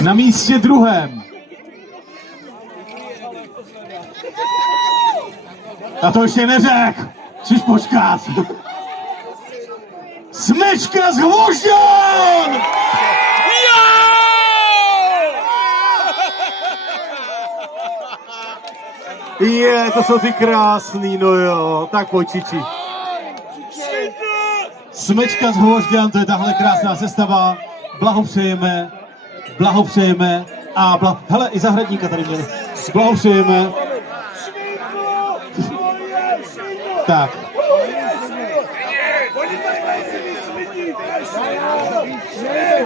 Na místě druhém. A to ještě neřek. Chceš počkat. Smečka z Hvožďan! To jsou ty krásný, no jo, tak pojď Čiči. Smečka z Hvožďan, to je tahle krásná sestava. Blahopřejeme a hele, i zahradníka tady měli. Blahopřejeme. Tak.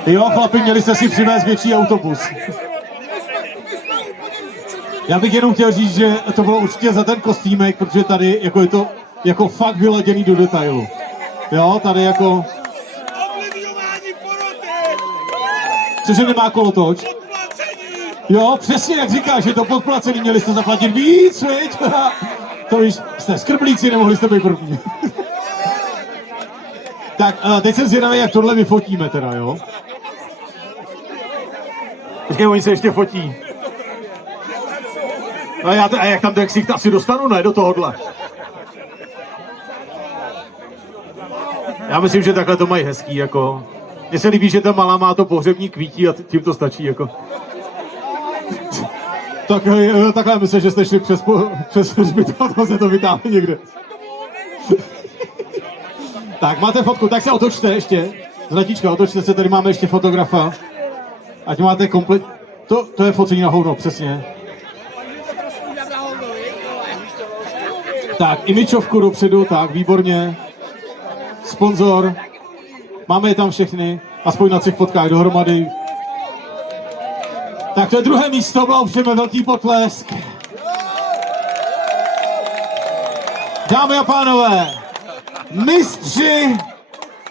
Jo, chlapi, měli jste si přivést větší autobus. Já bych jenom chtěl říct, že to bylo určitě za ten kostýmek, protože tady jako je to jako fakt vyladěný do detailu. Jo, tady jako... Cože nemá kolotoč? Jo, přesně jak říkáš, že to podplacený, měli jste zaplatit víc, viď? To víš, jste skrblíci, nemohli jste být první. Tak, teď jsem zvědavý, jak tohle vyfotíme teda, jo? Počkej, oni se ještě fotí. A jak tam ten ksicht asi dostanu, ne, do tohohle? Já myslím, že takhle to mají hezký, jako. Mně se líbí, že ta malá má to pohřební kvítí a tím to stačí, jako. Tak takhle myslím, že jste šli přes hřbitov a se to vytáhli někde. Tak, máte fotku, tak se otočte ještě. Zlatička, otočte se, tady máme ještě fotografa. Ať máte komplet... To je focení na hovno, přesně. Tak, imičovku dopředu, tak, výborně. Sponzor. Máme je tam všechny, aspoň na 3 fotkách dohromady. Tak to je druhé místo, blahopřejeme, velký potlesk. Dámy a pánové, mistři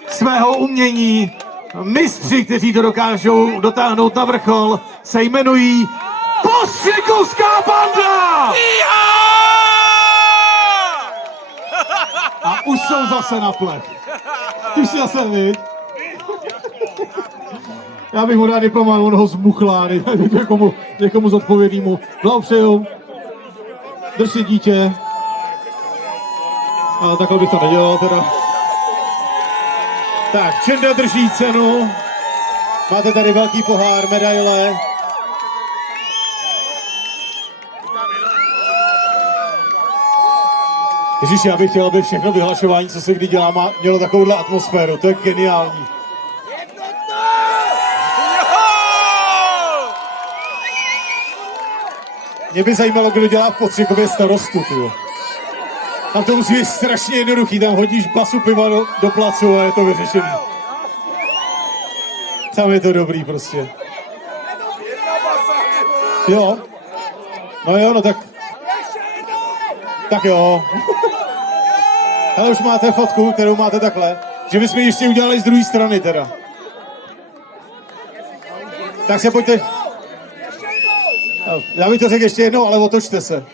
svého umění, mistři, kteří to dokážou dotáhnout na vrchol, se jmenují Postřikovská banda! A už jsou zase na plech. Ty jsi zase, viď? Já bych mu rád pomáhal, on ho zmuchlá, někomu zodpovědnému. Blahopřeju. Drž si dítě. Ale takhle bych to nedělal teda. Tak, Čenda drží cenu. Máte tady velký pohár, medaile. Ježiš, já bych chtěl, aby všechno vyhlašování, co se kdy dělá, mělo takovouhle atmosféru. To je geniální. Mě by zajímalo, kdo dělá v Postřikově starostu, tyjo. Tam to musí být strašně jednoduchý, tam hodíš basu piva do placu a je to vyřešený. Tam je to dobrý prostě. Jo. No jo, no tak. Tak jo. Ale už máte fotku, kterou máte takhle. Že bychom ji ještě udělali z druhé strany teda. Tak se pojďte. Já bych to řekl ještě jednou, ale otočte se.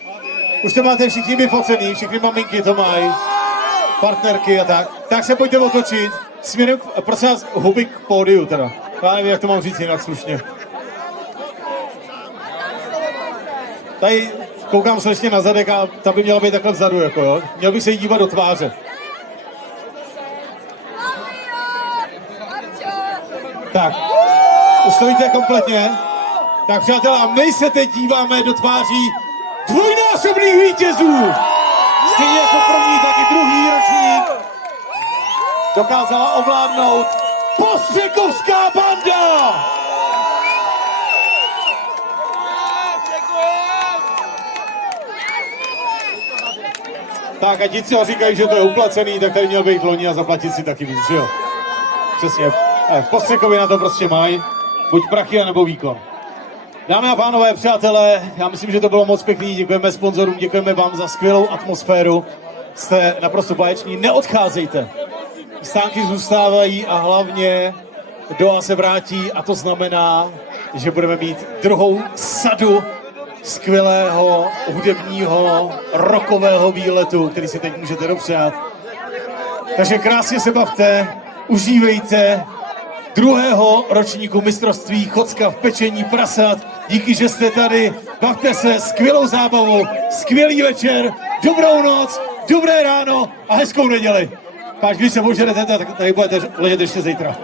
Už to máte všichni vyfocený, všechny maminky to mají. Partnerky a tak. Tak se pojďte otočit. Směrem, prosím vás, huby k pódiu teda. Já nevím, jak to mám říct jinak slušně. Tady koukám slečně na zadek a ta by měla být takhle vzadu, jako jo. Měl bych se jí dívat do tváře. Tak, ustojíte kompletně. Tak přátelé, a my se teď díváme do tváří dvojnásobných vítězů. Stejně jako první, tak i druhý ročník dokázala ovládnout Postřikovská banda. Tak a ti, co říkají, že to je uplacený, tak tady měl být loni a zaplatit si taky víc, že jo? Přesně. Postřikově na to prostě mají. Buď prachy, anebo výkon. Dámy a pánové, přátelé, já myslím, že to bylo moc pěkný. Děkujeme sponzorům, děkujeme vám za skvělou atmosféru. Jste naprosto báječní, neodcházejte. Stánky zůstávají a hlavně Doa se vrátí a to znamená, že budeme mít druhou sadu skvělého hudebního rockového výletu, který si teď můžete dopřát. Takže krásně se bavte, užívejte, druhého ročníku mistrovství Chocka v pečení prasat. Díky, že jste tady, bavte se, skvělou zábavu, skvělý večer, dobrou noc, dobré ráno a hezkou neděli. Až když se požerete, tak tady budete ležet ještě zítra.